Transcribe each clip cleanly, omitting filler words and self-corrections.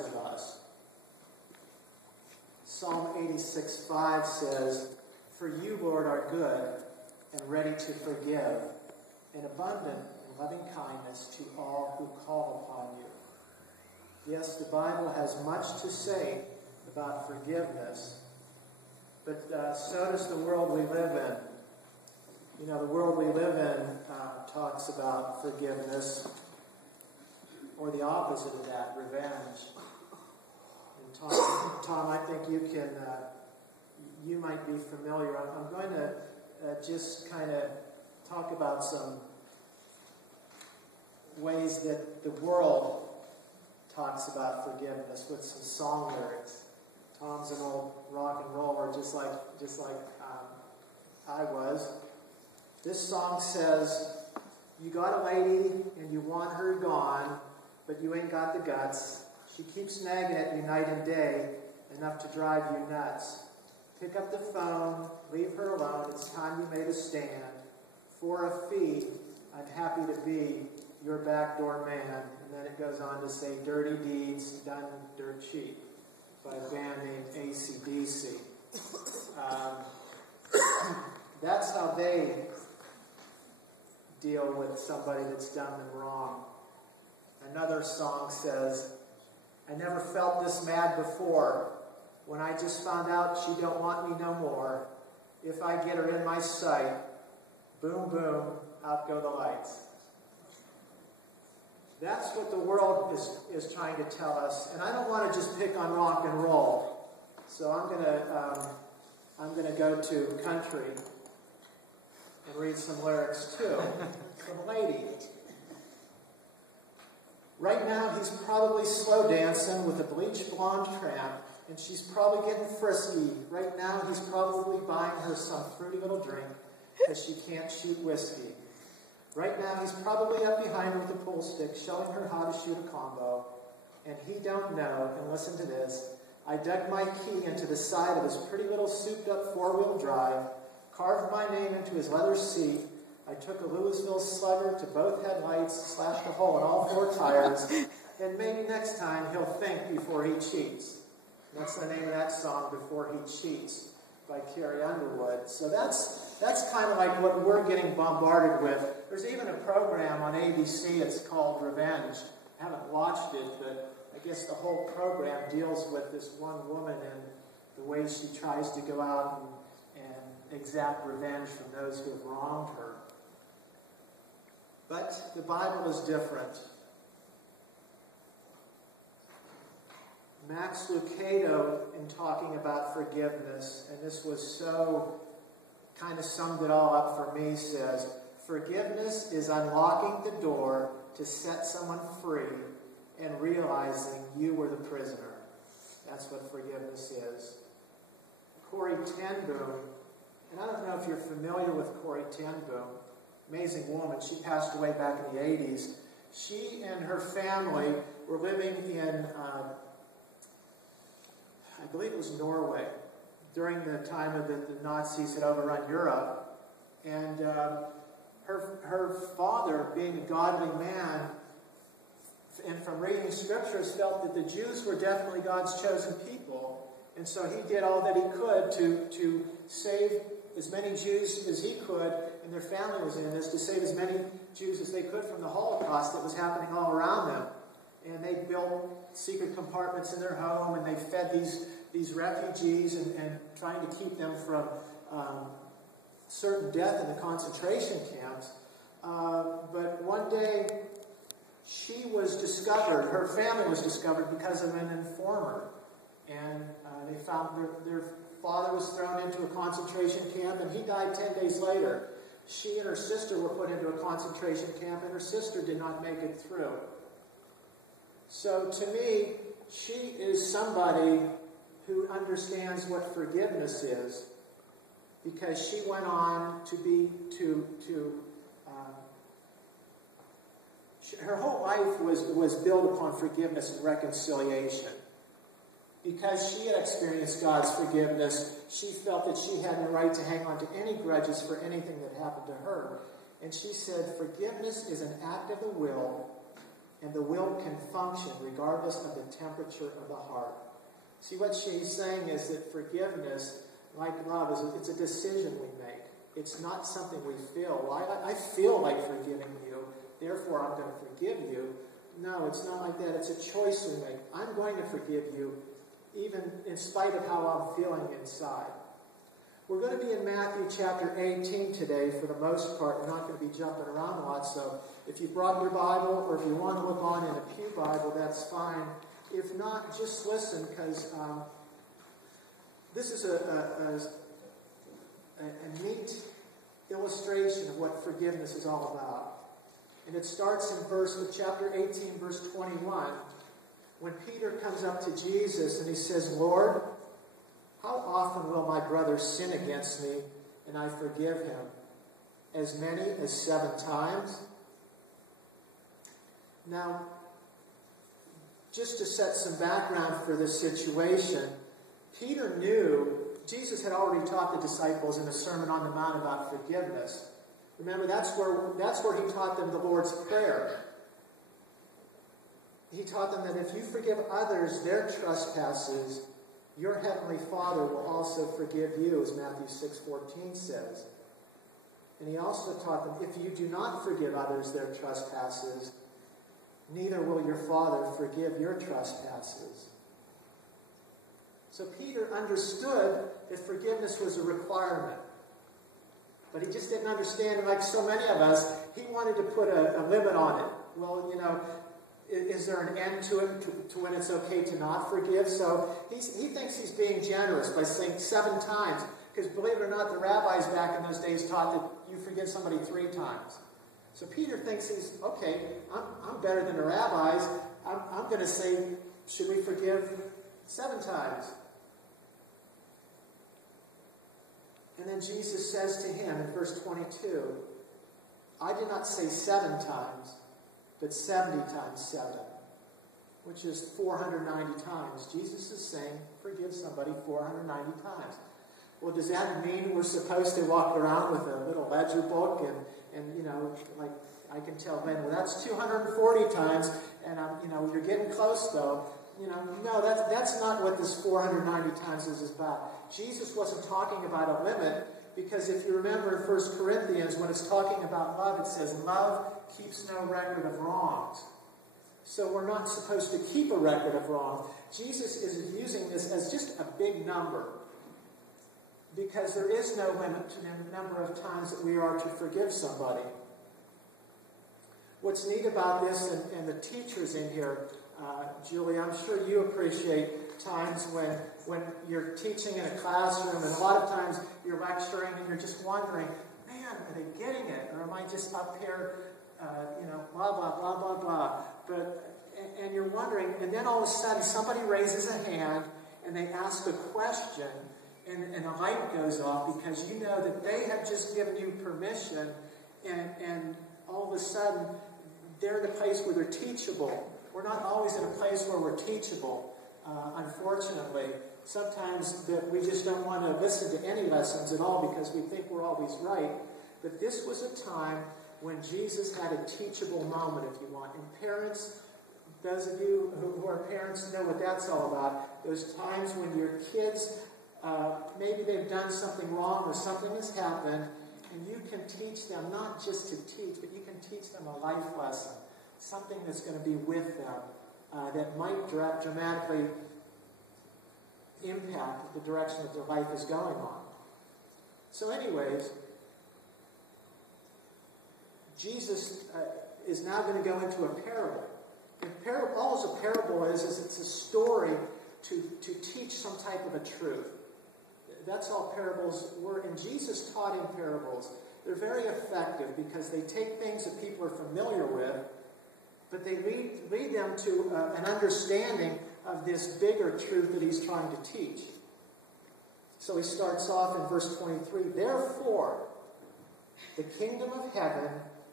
requires of us. Psalm 86:5 says, "For you, Lord, are good and ready to forgive, and abundant in loving kindness to all who call upon you." Yes, the Bible has much to say about forgiveness, but so does the world we live in. You know, the world we live in talks about forgiveness, or the opposite of that, revenge. And Tom, I think you might be familiar. I'm going to just kind of talk about some ways that the world talks about forgiveness with some song lyrics. Tom's an old rock and roller, just like I was. This song says, "You got a lady and you want her gone, but you ain't got the guts. She keeps nagging at you night and day, enough to drive you nuts. Pick up the phone, leave her alone, it's time you made a stand. For a fee, I'm happy to be your backdoor man." And then it goes on to say, "Dirty deeds done dirt cheap," by a band named AC/DC. That's how they deal with somebody that's done them wrong. Another song says, "I never felt this mad before. When I just found out she don't want me no more. If I get her in my sight, boom, boom, out go the lights." That's what the world is trying to tell us. And I don't want to just pick on rock and roll. So I'm going to go to country and read some lyrics too. Some lady. Right now he's probably slow dancing with a bleached blonde tramp, and she's probably getting frisky. Right now he's probably buying her some fruity little drink because she can't shoot whiskey. Right now he's probably up behind her with a pool stick, showing her how to shoot a combo. And he don't know, and listen to this, I dug my key into the side of his pretty little souped-up four-wheel drive, carved my name into his leather seat. I took a Louisville Slugger to both headlights, slashed a hole in all four tires, and maybe next time he'll think before he cheats. And that's the name of that song, Before He Cheats, by Carrie Underwood. So that's kind of like what we're getting bombarded with. There's even a program on ABC, it's called Revenge. I haven't watched it, but I guess the whole program deals with this one woman and the way she tries to go out and exact revenge from those who have wronged her. But the Bible is different. Max Lucado, in talking about forgiveness, and this was so kind of summed it all up for me, says, "Forgiveness is unlocking the door to set someone free and realizing you were the prisoner." That's what forgiveness is. Corrie ten Boom, and I don't know if you're familiar with Corrie ten Boom, amazing woman. She passed away back in the 80s. She and her family were living in, I believe it was Norway, during the time of the Nazis had overrun Europe. And her father, being a godly man, and from reading scriptures, felt that the Jews were definitely God's chosen people. And so he did all that he could to save as many Jews as he could, and their family was in this, to save as many Jews as they could from the Holocaust that was happening all around them. And they built secret compartments in their home, and they fed these refugees and trying to keep them from certain death in the concentration camps. But one day, she was discovered, her family was discovered because of an informer. And they found their father was thrown into a concentration camp, and he died 10 days later. She and her sister were put into a concentration camp, and her sister did not make it through. So to me, she is somebody who understands what forgiveness is, because she went on her whole life was built upon forgiveness and reconciliation. Because she had experienced God's forgiveness, she felt that she had no right to hang on to any grudges for anything that happened to her. And she said, forgiveness is an act of the will, and the will can function regardless of the temperature of the heart. See, what she's saying is that forgiveness, like love, it's a decision we make. It's not something we feel. Well, I feel like forgiving you, therefore I'm going to forgive you. No, it's not like that. It's a choice we make. I'm going to forgive you, even in spite of how I'm feeling inside. We're going to be in Matthew chapter 18 today for the most part. We're not going to be jumping around a lot, so if you brought your Bible or if you want to look on in a pew Bible, that's fine. If not, just listen, because this is a neat illustration of what forgiveness is all about. And it starts in chapter 18, verse 21, when Peter comes up to Jesus and he says, Lord, how often will my brother sin against me and I forgive him? As many as 7 times? Now, just to set some background for this situation, Peter knew Jesus had already taught the disciples in the Sermon on the Mount about forgiveness. Remember, that's where he taught them the Lord's Prayer. He taught them that if you forgive others their trespasses, your heavenly Father will also forgive you, as Matthew 6:14 says. And he also taught them, if you do not forgive others their trespasses, neither will your Father forgive your trespasses. So Peter understood that forgiveness was a requirement. But he just didn't understand, and like so many of us, he wanted to put a limit on it. Well, is there an end to it, to when it's okay to not forgive? So he thinks he's being generous by saying 7 times. Because believe it or not, the rabbis back in those days taught that you forgive somebody 3 times. So Peter thinks I'm better than the rabbis. I'm going to say, should we forgive 7 times? And then Jesus says to him in verse 22, I did not say 7 times, but 70 times 7, which is 490 times. Jesus is saying, forgive somebody 490 times. Well, does that mean we're supposed to walk around with a little ledger book and like I can tell Ben, well, that's 240 times, and you're getting close though. No, that's not what this 490 times is about. Jesus wasn't talking about a limit, because if you remember in 1 Corinthians, when it's talking about love, it says, love keeps no record of wrongs. So we're not supposed to keep a record of wrongs. Jesus is using this as just a big number, because there is no limit to the number of times that we are to forgive somebody. What's neat about this, and the teachers in here, Julie, I'm sure you appreciate times when you're teaching in a classroom, and a lot of times you're lecturing and you're just wondering, man, are they getting it? Or am I just up here, blah, blah, blah, blah, blah. And you're wondering, and then all of a sudden somebody raises a hand and they ask a question, and a light goes off, because you know that they have just given you permission, and all of a sudden they're in a place where they're teachable. We're not always in a place where we're teachable, unfortunately. Sometimes we just don't want to listen to any lessons at all because we think we're always right. But this was a time when Jesus had a teachable moment, if you want. And parents, those of you who are parents know what that's all about. Those times when your kids, maybe they've done something wrong or something has happened, and you can teach them, not just to teach, but you can teach them a life lesson. Something that's going to be with them that might dramatically impact the direction that their life is going on. So anyways, Jesus is now going to go into a parable. And all a parable is it's a story to teach some type of a truth. That's all parables were. And Jesus taught in parables. They're very effective because they take things that people are familiar with, but they lead them to an understanding of this bigger truth that he's trying to teach. So he starts off in verse 23. Therefore, the kingdom of heaven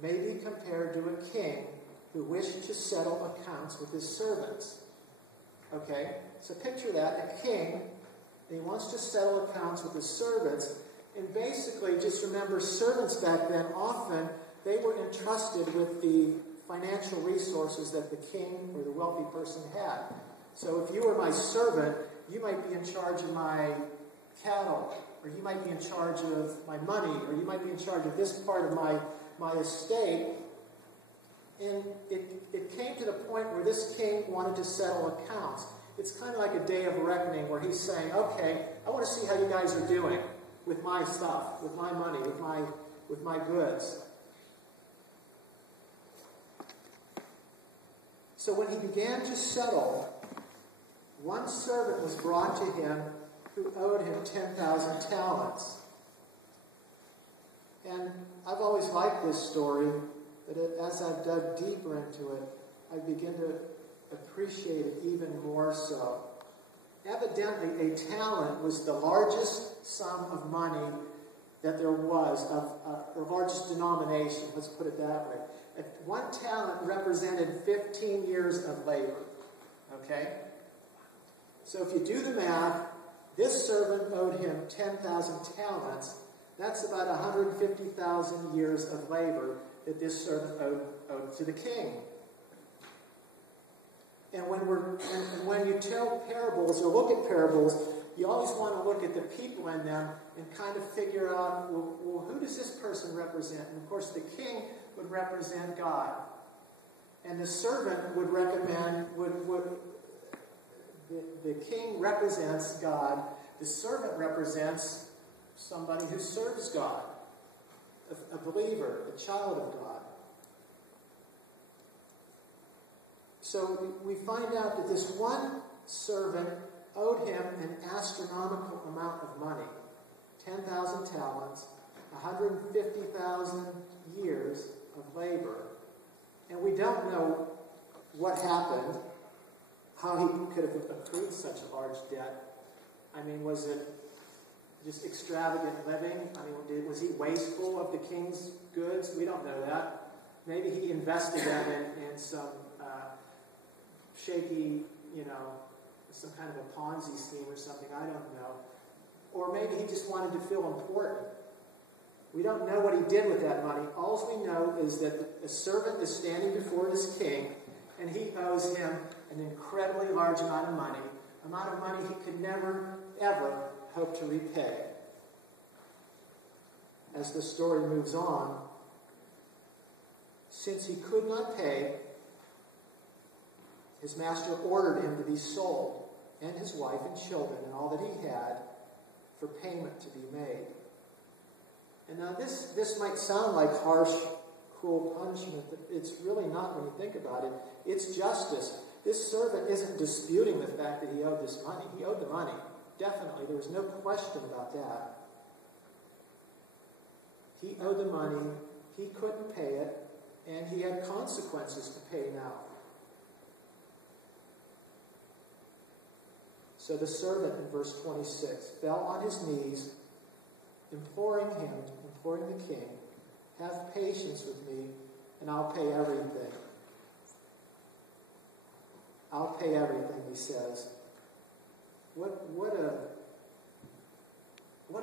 may be compared to a king who wished to settle accounts with his servants. Okay? So picture that, a king, he wants to settle accounts with his servants. And basically, just remember, servants back then, often, they were entrusted with the financial resources that the king or the wealthy person had. So if you were my servant, you might be in charge of my cattle, or you might be in charge of my money, or you might be in charge of this part of my estate. And it came to the point where this king wanted to settle accounts. It's kind of like a day of reckoning where he's saying, okay, I want to see how you guys are doing with my stuff, with my money, with my goods. So when he began to settle, one servant was brought to him who owed him 10,000 talents. And I've always liked this story, but as I've dug deeper into it, I begin to appreciate it even more so. Evidently, a talent was the largest sum of money that there was, of the largest denomination, let's put it that way. One talent represented 15 years of labor. Okay? So if you do the math, this servant owed him 10,000 talents. That's about 150,000 years of labor that this servant owed to the king. And when you tell parables or look at parables, you always want to look at the people in them and kind of figure out, well, who does this person represent? And of course, the king would represent God. And the servant would the king represents God. The servant represents somebody who serves God, a believer, a child of God. So we find out that this one servant owed him an astronomical amount of money, 10,000 talents, 150,000 years of labor. And we don't know what happened, how he could have accrued such a large debt. I mean, was it just extravagant living? I mean, was he wasteful of the king's goods? We don't know that. Maybe he invested them in some shaky, some kind of a Ponzi scheme or something. I don't know. Or maybe he just wanted to feel important. We don't know what he did with that money. All we know is that a servant is standing before this king, and he owes him an incredibly large amount of money he could never, ever hope to repay. As the story moves on, since he could not pay, his master ordered him to be sold, and his wife and children and all that he had, for payment to be made. And now this might sound like harsh, cruel punishment, but it's really not when you think about it. It's justice. This servant isn't disputing the fact that he owed this money. He owed the money. Definitely. There was no question about that. He owed the money. He couldn't pay it. And he had consequences to pay now. So the servant, in verse 26, fell on his knees, imploring the king, have patience with me, and I'll pay everything. I'll pay everything, he says. What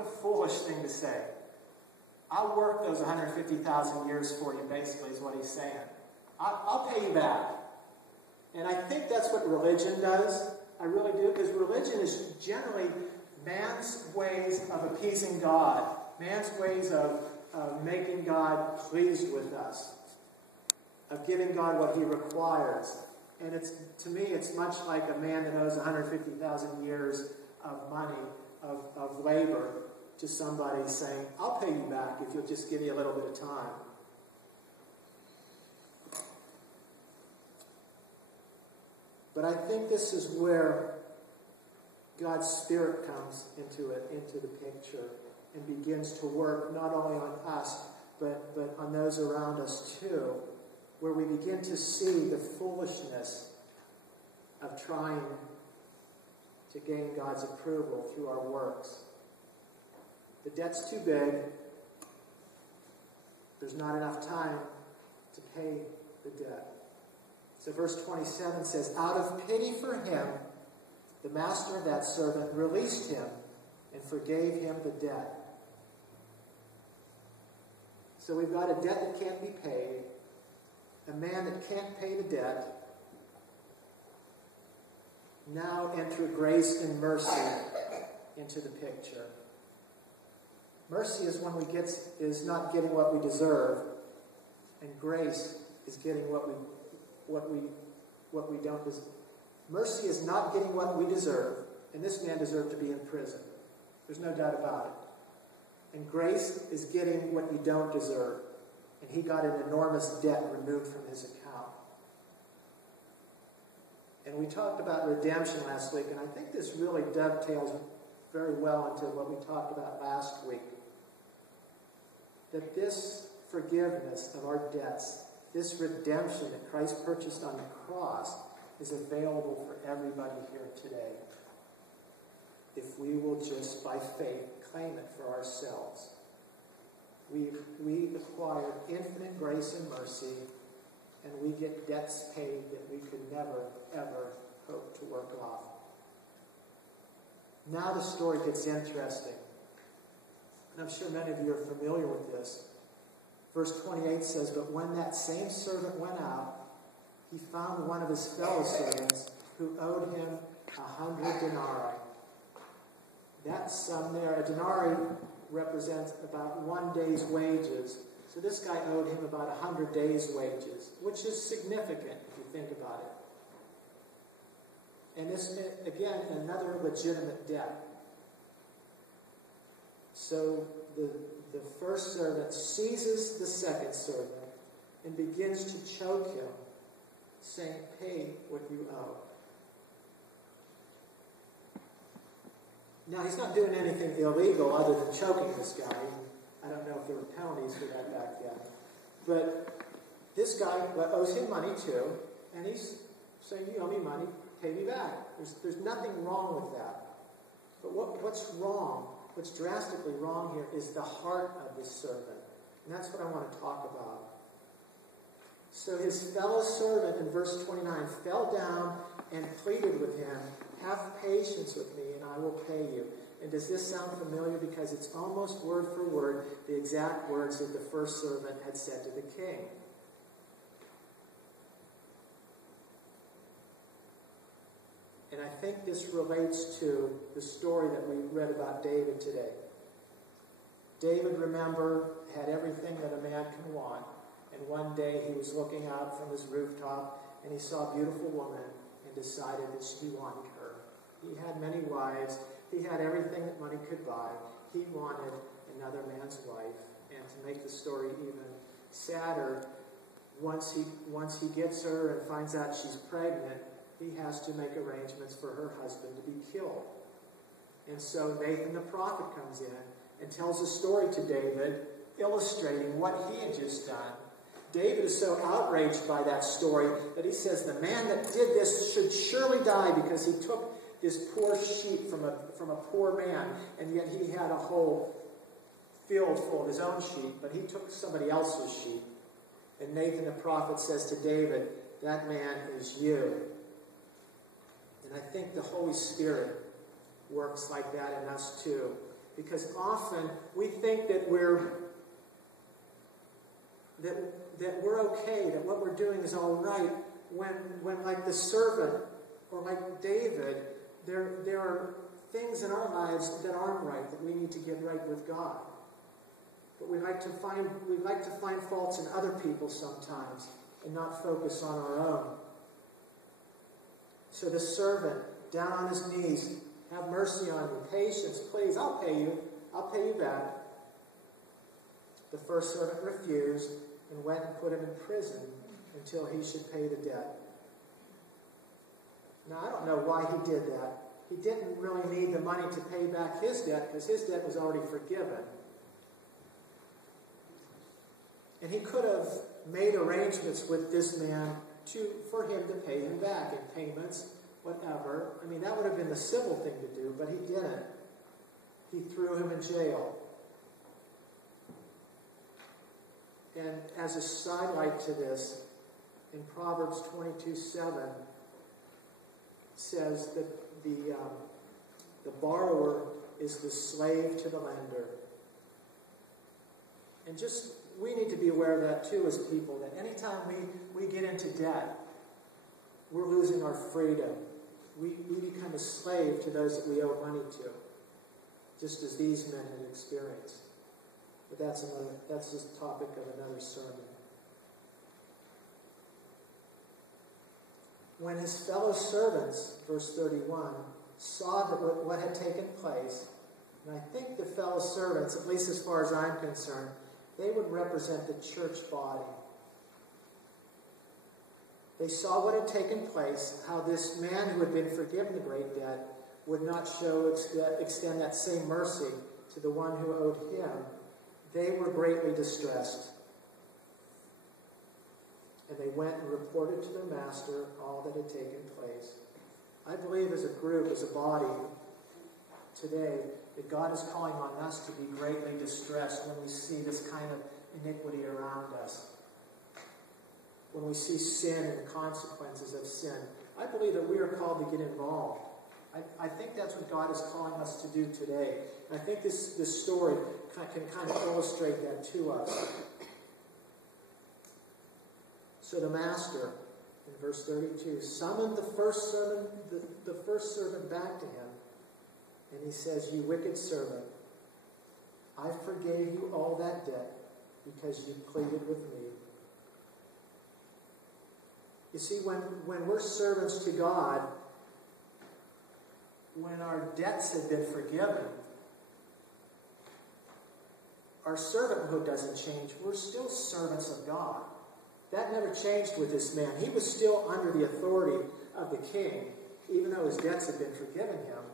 a foolish thing to say. I'll work those 150,000 years for you, basically, is what he's saying. I'll pay you back. And I think that's what religion does. I really do, because religion is generally man's ways of appeasing God, man's ways of making God pleased with us, of giving God what he requires. And to me, it's much like a man that owes 150,000 years of money, of labor, to somebody saying, I'll pay you back if you'll just give me a little bit of time. But I think this is where God's Spirit comes into the picture, and begins to work not only on us, but on those around us too, where we begin to see the foolishness of trying to gain God's approval through our works. The debt's too big. There's not enough time to pay the debt. So verse 27 says, out of pity for him, the master of that servant released him and forgave him the debt. So we've got a debt that can't be paid, a man that can't pay the debt, now enter grace and mercy into the picture. Mercy is when is not getting what we deserve, and grace is getting what we don't deserve. Mercy is not getting what we deserve, and this man deserved to be in prison. There's no doubt about it. And grace is getting what you don't deserve, and he got an enormous debt removed from his account. And we talked about redemption last week, and I think this really dovetails very well into what we talked about last week. That this forgiveness of our debts, this redemption that Christ purchased on the cross, is available for everybody here today. If we will just, by faith, claim it for ourselves. We acquire infinite grace and mercy, and we get debts paid that we could never, ever hope to work off. Now the story gets interesting. And I'm sure many of you are familiar with this. Verse 28 says, "But when that same servant went out, he found one of his fellow servants who owed him 100 denarii. That sum there, a denarii represents about 1 day's wages. So this guy owed him about 100 days' wages, which is significant if you think about it. And this, again, another legitimate debt. So the first servant seizes the second servant and begins to choke him, saying, "Pay what you owe." Now, he's not doing anything illegal other than choking this guy. I don't know if there were penalties for that back then. But this guy owes him money too, and he's saying, "You owe me money, pay me back." There's nothing wrong with that. But what's wrong, what's drastically wrong here is the heart of this servant. And that's what I want to talk about. So his fellow servant in verse 29 fell down and pleaded with him, "Have patience with me and I will pay you." And does this sound familiar? Because it's almost word for word the exact words that the first servant had said to the king. And I think this relates to the story that we read about David today. David, remember, had everything that a man can want. And one day he was looking out from his rooftop and he saw a beautiful woman and decided that he wanted her. He had many wives. He had everything that money could buy. He wanted another man's wife. And to make the story even sadder, once he gets her and finds out she's pregnant, he has to make arrangements for her husband to be killed. And so Nathan the prophet comes in and tells a story to David, illustrating what he had just done. David is so outraged by that story that he says the man that did this should surely die because he took this poor sheep from a poor man, and yet he had a whole field full of his own sheep, but he took somebody else's sheep. And Nathan the prophet says to David, "That man is you." And I think the Holy Spirit works like that in us too. Because often we think that we're okay, that what we're doing is all right, when like the servant or like David, there are things in our lives that aren't right, that we need to get right with God. But we like to find faults in other people sometimes and not focus on our own. So the servant, down on his knees, "Have mercy on me, patience, please, I'll pay you back." The first servant refused and went and put him in prison until he should pay the debt. Now, I don't know why he did that. He didn't really need the money to pay back his debt because his debt was already forgiven. And he could have made arrangements with this man for him to pay him back in payments, whatever. I mean, that would have been the civil thing to do, but he didn't. He threw him in jail. And as a sidelight to this, in Proverbs 22:7, says that the borrower is the slave to the lender. And just we need to be aware of that too as people, that anytime we get into debt, we're losing our freedom. We become a slave to those that we owe money to, just as these men had experienced. But that's just the topic of another sermon. When his fellow servants, verse 31, saw that what had taken place, and I think the fellow servants, at least as far as I'm concerned, they would represent the church body. They saw what had taken place, how this man who had been forgiven the great debt would not extend that same mercy to the one who owed him. They were greatly distressed. And they went and reported to their master all that had taken place. I believe as a group, as a body, today, that God is calling on us to be greatly distressed when we see this kind of iniquity around us. When we see sin and the consequences of sin. I believe that we are called to get involved. I think that's what God is calling us to do today. And I think this story can kind of illustrate that to us. So the master, in verse 32, summoned the first servant back to him. And he says, "You wicked servant, I forgave you all that debt because you pleaded with me." You see, when we're servants to God, when our debts have been forgiven, our servanthood doesn't change. We're still servants of God. That never changed with this man. He was still under the authority of the king, even though his debts had been forgiven him.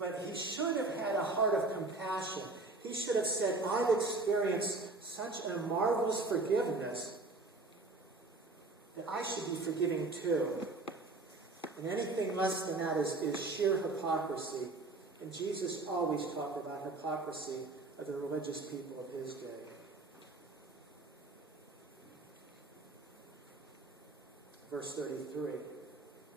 But he should have had a heart of compassion. He should have said, "I've experienced such a marvelous forgiveness that I should be forgiving too." And anything less than that is sheer hypocrisy. And Jesus always talked about hypocrisy of the religious people of his day. Verse 33.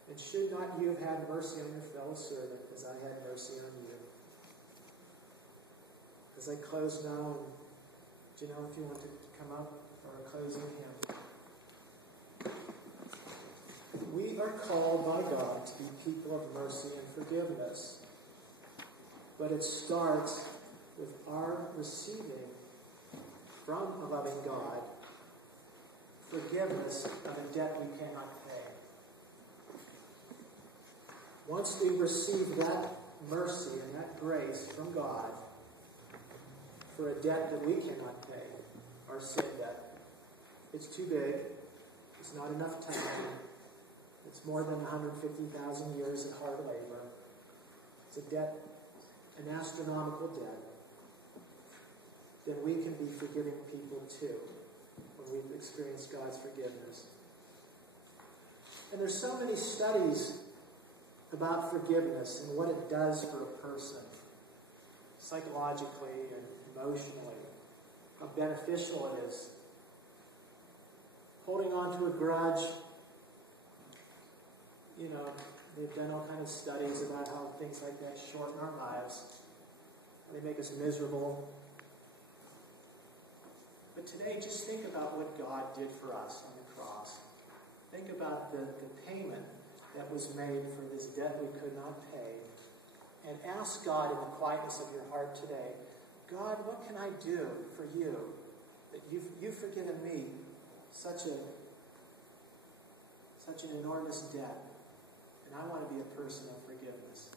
"And should not you have had mercy on your fellow servant as I had mercy on you?" As I close now, do you know if you want to come up for a closing hymn? We are called by God to be people of mercy and forgiveness. But it starts with our receiving from a loving God forgiveness of a debt we cannot pay. Once we receive that mercy and that grace from God for a debt that we cannot pay, our sin debt, it's too big, it's not enough time, it's more than 150,000 years of hard labor, it's a debt, an astronomical debt, then we can be forgiving people too when we've experienced God's forgiveness. And there's so many studies about forgiveness and what it does for a person, psychologically and emotionally, how beneficial it is. Holding on to a grudge, they've done all kinds of studies about how things like that shorten our lives. They make us miserable. But today, just think about what God did for us on the cross. Think about the payment that was made for this debt we could not pay. And ask God in the quietness of your heart today, "God, what can I do for you that you've forgiven me such an enormous debt? And I want to be a person of forgiveness."